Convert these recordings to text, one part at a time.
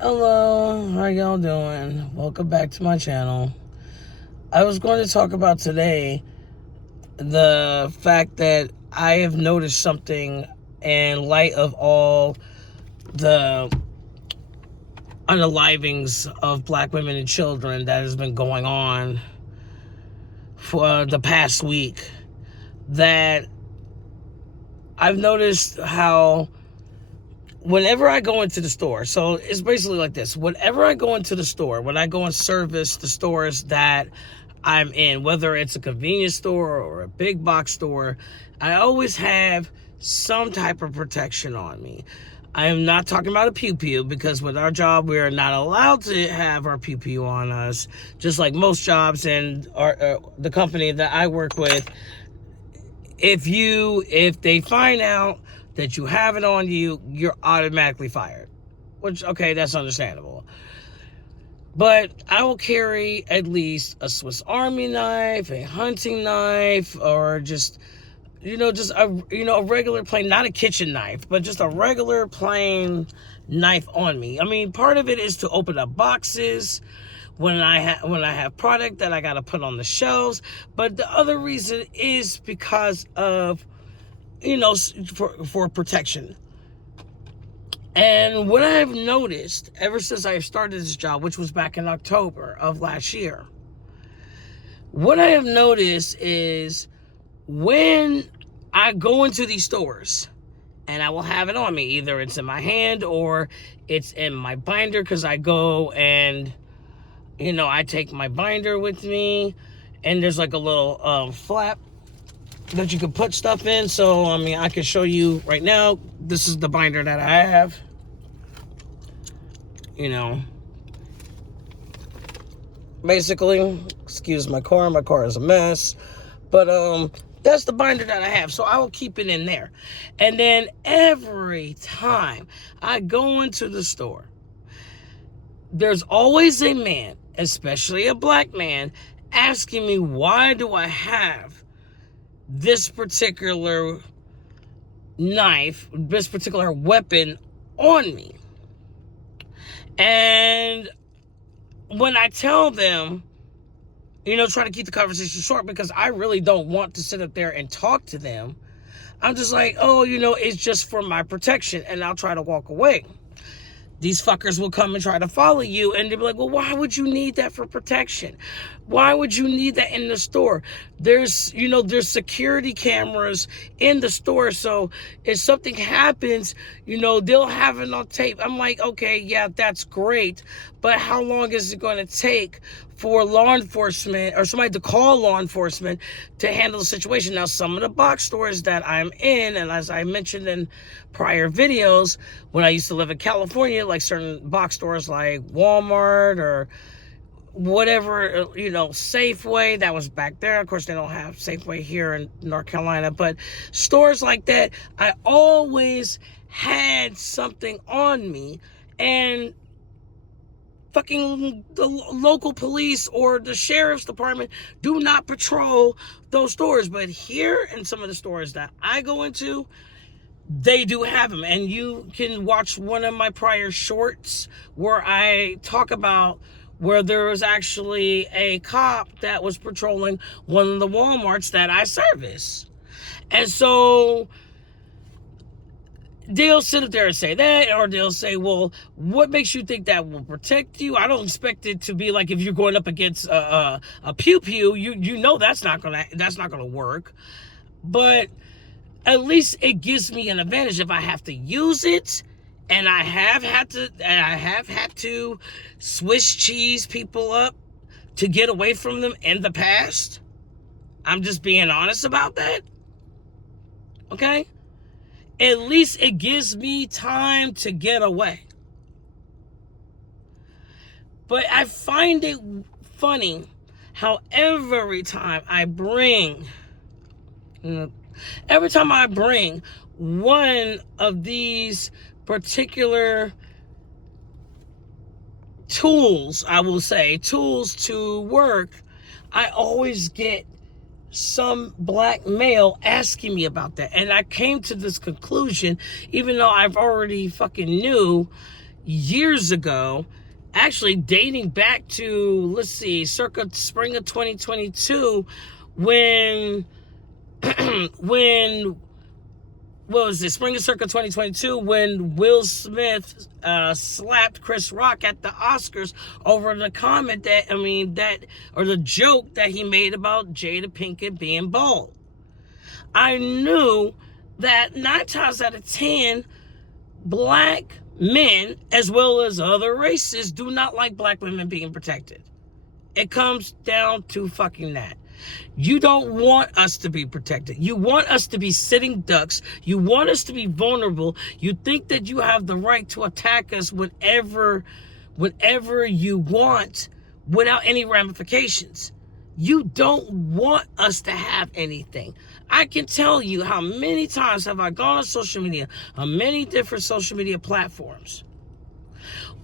Hello, how y'all doing? Welcome back to my channel. I was going to talk about today the fact that I have noticed something in light of all the unalivings of black women and children that has been going on for the past week, that I've noticed how whenever I go into the store, so it's basically like this. Whenever I go into the store, when I go and service the stores that I'm in, whether it's a convenience store or a big box store, I always have some type of protection on me. I am not talking about a pew-pew, because with our job, we are not allowed to have our pew-pew on us, just like most jobs. And the company that I work with, if they find out that you have it on you, you're automatically fired. Which, okay, that's understandable. But I will carry at least a Swiss Army knife, a hunting knife, or just a regular plain, not a kitchen knife, but just a regular plain knife on me. I mean, part of it is to open up boxes when I have product that I got to put on the shelves, but the other reason is because of for protection. And what I've noticed ever since I started this job, which was back in October of last year, what I have noticed is when I go into these stores and I will have it on me, either it's in my hand or it's in my binder, because I go and, I take my binder with me, and there's like a little flap that you can put stuff in. So, I mean, I can show you right now. This is the binder that I have. Basically, excuse my car. My car is a mess. But that's the binder that I have. So I will keep it in there. And then every time I go into the store, there's always a man, especially a black man, asking me, why do I have this particular knife, this particular weapon on me? And when I tell them, try to keep the conversation short, because I really don't want to sit up there and talk to them, I'm just like, oh, it's just for my protection, and I'll try to walk away. These fuckers will come and try to follow you, and they'll be like, well, why would you need that for protection? Why would you need that in the store? There's security cameras in the store, so if something happens, they'll have it on tape. I'm like, okay, yeah, that's great, but how long is it going to take for law enforcement or somebody to call law enforcement to handle the situation? Now, some of the box stores that I'm in, and as I mentioned in prior videos, when I used to live in California, like certain box stores like Walmart or whatever, Safeway, that was back there. Of course, they don't have Safeway here in North Carolina, but stores like that, I always had something on me. And fucking the local police or the sheriff's department do not patrol those stores. But here in some of the stores that I go into, they do have them. And you can watch one of my prior shorts where I talk about where there was actually a cop that was patrolling one of the Walmarts that I service. And so they'll sit up there and say that, or they'll say, well, what makes you think that will protect you? I don't expect it to be like if you're going up against a pew-pew, that's not gonna work. But at least it gives me an advantage if I have to use it. And I have had to Swiss cheese people up to get away from them in the past. I'm just being honest about that. Okay? At least it gives me time to get away. But I find it funny how every time I bring one of these particular tools, I will say, tools to work, I always get some black male asking me about that. And I came to this conclusion, even though I've already fucking knew, years ago, actually dating back to, let's see, circa spring of 2022, when when what was it, spring of circa 2022, when Will Smith slapped Chris Rock at the Oscars over the comment or the joke that he made about Jada Pinkett being bald. I knew that 9 times out of 10, black men, as well as other races, do not like black women being protected. It comes down to fucking that. You don't want us to be protected. You want us to be sitting ducks. You want us to be vulnerable. You think that you have the right to attack us whenever you want, without any ramifications. You don't want us to have anything. I can tell you how many times have I gone on social media, on many different social media platforms,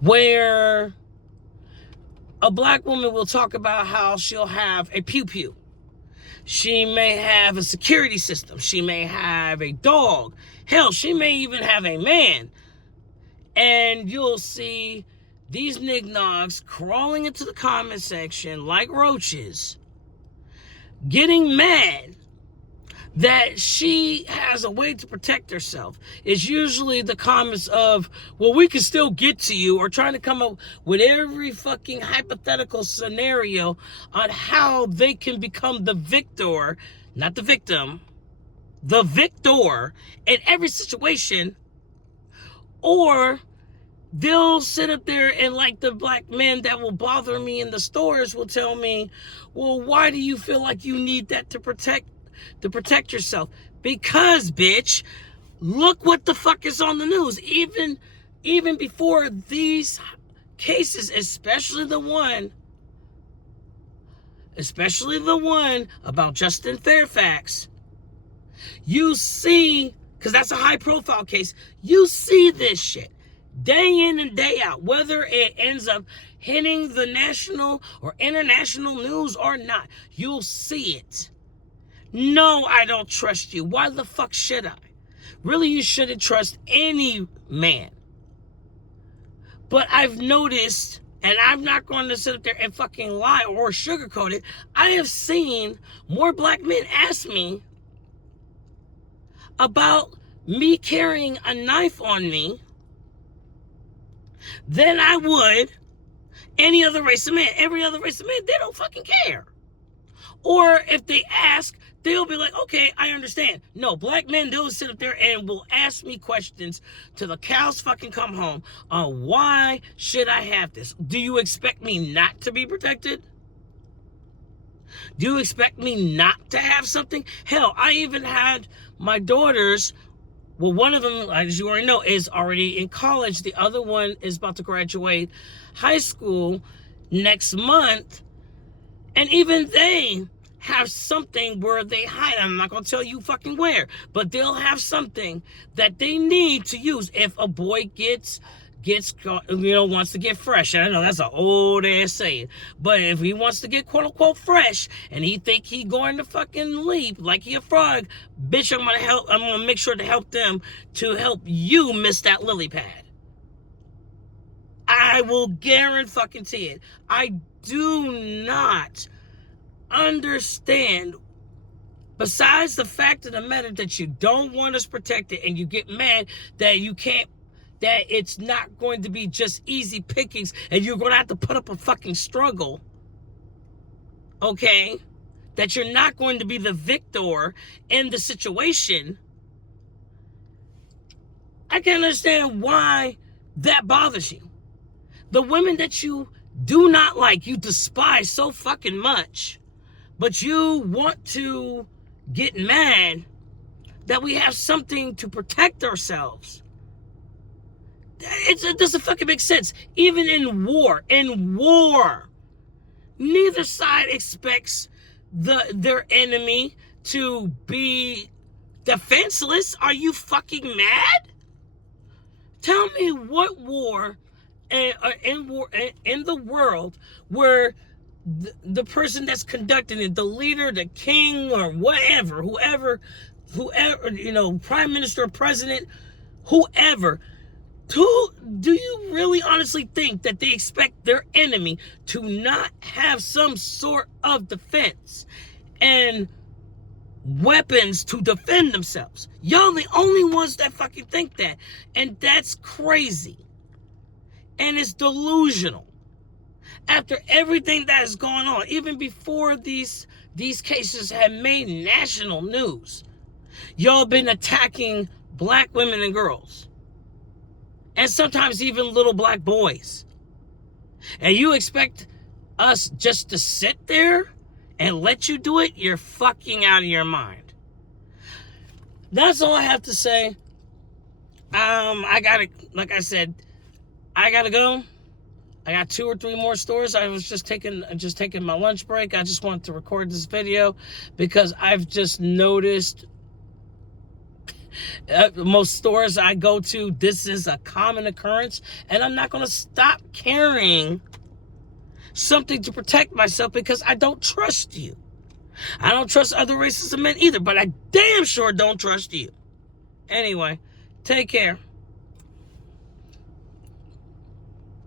where a black woman will talk about how she'll have a pew-pew. She may have a security system. She may have a dog. Hell, she may even have a man. And you'll see these nignogs crawling into the comment section like roaches, getting mad that she has a way to protect herself. It's usually the comments of, well, we can still get to you, or trying to come up with every fucking hypothetical scenario on how they can become the victor, not the victim, the victor in every situation. Or they'll sit up there and, like the black men that will bother me in the stores will tell me, well, why do you feel like you need that to protect yourself? Because, bitch, look what the fuck is on the news. Even before these cases, especially the one about Justin Fairfax, you see, because that's a high profile case, you see this shit day in and day out, whether it ends up hitting the national or international news or not. You'll see it. No, I don't trust you. Why the fuck should I? Really, you shouldn't trust any man. But I've noticed, and I'm not going to sit up there and fucking lie or sugarcoat it, I have seen more black men ask me about me carrying a knife on me than I would any other race of men. Every other race of men, they don't fucking care. Or if they ask, they'll be like, okay, I understand. No, black men, they'll sit up there and will ask me questions till the cows fucking come home on why should I have this? Do you expect me not to be protected? Do you expect me not to have something? Hell, I even had my daughters, well, one of them, as you already know, is already in college. The other one is about to graduate high school next month. And even they have something where they hide. I'm not going to tell you fucking where, but they'll have something that they need to use if a boy wants to get fresh. I know that's an old ass saying, but if he wants to get quote unquote fresh and he think he going to fucking leap like he a frog, bitch, I'm going to make sure to help them to help you miss that lily pad. I will guarantee it. I do not understand, besides the fact of the matter that you don't want us protected and you get mad that you can't, that it's not going to be just easy pickings and you're going to have to put up a fucking struggle, okay? That you're not going to be the victor in the situation. I can understand why that bothers you. The women that you do not like, you despise so fucking much, but you want to get mad that we have something to protect ourselves. It doesn't fucking make sense. Even in war, neither side expects their enemy to be defenseless. Are you fucking mad? Tell me what war in the world where the person that's conducting it, the leader, the king, or whatever, whoever, prime minister, president, whoever, do you really honestly think that they expect their enemy to not have some sort of defense and weapons to defend themselves? Y'all the only ones that fucking think that. And that's crazy. And it's delusional. After everything that is going on, even before these cases have made national news, y'all been attacking black women and girls. And sometimes even little black boys. And you expect us just to sit there and let you do it? You're fucking out of your mind. That's all I have to say. I gotta, like I said, I gotta go. I got 2 or 3 more stories. I was just taking my lunch break. I just wanted to record this video because I've just noticed most stores I go to, this is a common occurrence, and I'm not going to stop carrying something to protect myself because I don't trust you. I don't trust other races of men either, but I damn sure don't trust you. Anyway, take care.